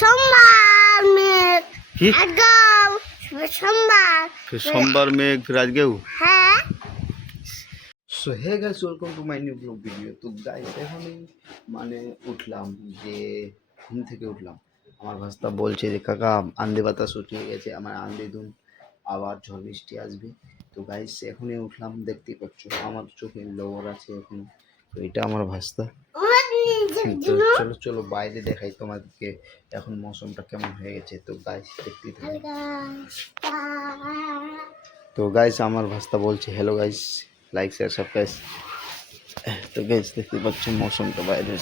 সোমবার মেঘ কি একদম সোমবার फिर सोमवार में फिर आज गए হ্যাঁ so hey guys welcome to my new vlog video. তো গাইস এখনই মানে উঠলাম, যে ঘুম থেকে উঠলাম। আমার ভাস্তা বলছে যে কাকা আন্ধে বাতাস উঠে গেছে, আমার আন্ধে ধুম আবার ঝড় বৃষ্টি আসবে। তো গাইস এখনই উঠলাম, দেখতেই পাচ্ছ আমার চোখে লোয়ার আছে এখন। তো এটা আমার ভাস্তা। তো চলো চলো বাইরে দেখাই তোমাদেরকে এখন মৌসুমটা কেমন হয়ে গেছে। তো গাইস দেখতেই থাকো। তো গাইস আমার ভাস্তা বলছে hello guys, like share subscribe. তো গাইস দেখতে পাচ্ছ মৌসুমটা বাইরে।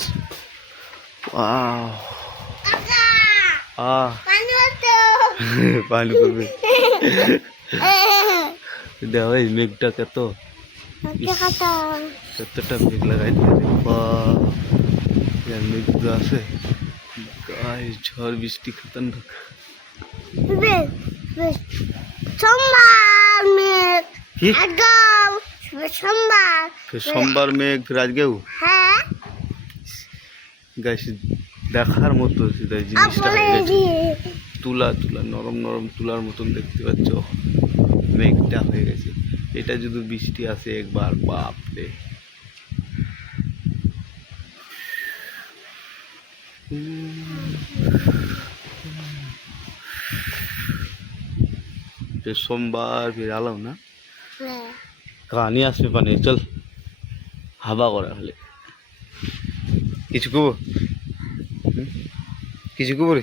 ওয়াও পানি করবে দেখো এই মেঘটা কতটা মেঘ লাগাই মেঘগুলো আছে গাইস, ঝড় বৃষ্টি খতরনাক। সোমবার মেঘ কি একদম সোমবার फिर सोमवार में फिर आज गए হ্যাঁ গাইস দেখার মতো সেটা জিনিসটা হয়ে গেছে। তুলা তুলা নরম নরম তুলার মতন দেখতে পাচ্ছ, মেঘটা হয়ে গেছে। এটা যদি বৃষ্টি আসে একবার, বাপরে। फिर सोमवार फिर आलाम ना कहानी আসবে পানি। চল হাবা করে হলে কিছু কব, কিছু কব রে।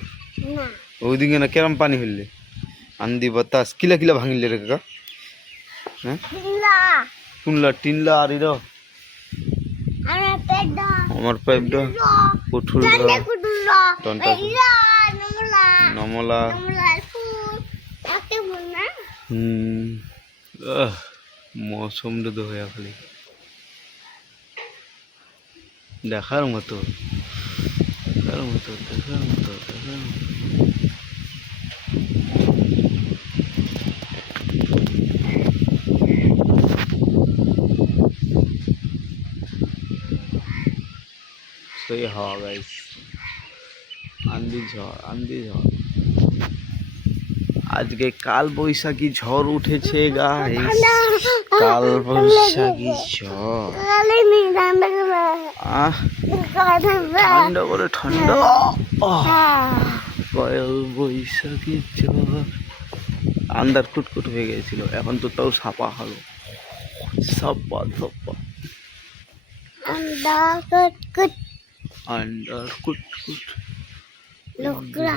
না ওইদিকে না কেরম পানি হইলে আন্দি বাতাস কিলা কিলা ভাঙিলে রে কাকা? হ্যাঁ কুনলা টিনলা আর ইর আমার পাইপটা কঠুর টনটা নমলা। মৌসুমটা তো হয়ে খালি দেখার মতো দেখার মতো দেখার মতো দেখার মতো। সেই হাওয়া গাইস, আন্দি ঝড় আজকে কাল বৈশাখী ঝড় উঠেছে গাইস, কাল বৈশাখী ঝড়। ঠান্ডা করে ঠান্ডা কাল বৈশাখী ঝড়। আন্দার কুটকুট হয়ে গেছিল, এখন তো তাও সাপা হলো, সাপা সাপা আন্ডার কুটকুট লোকরা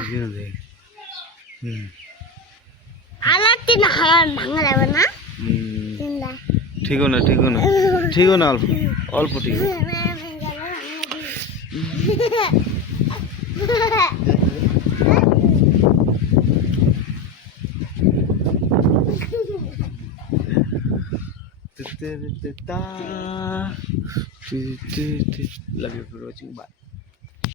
ভাঙা যাবে না। ঠিক না ঠিক না ঠিক না, অল্প অল্প ঠিক। Love you for watching. Bye.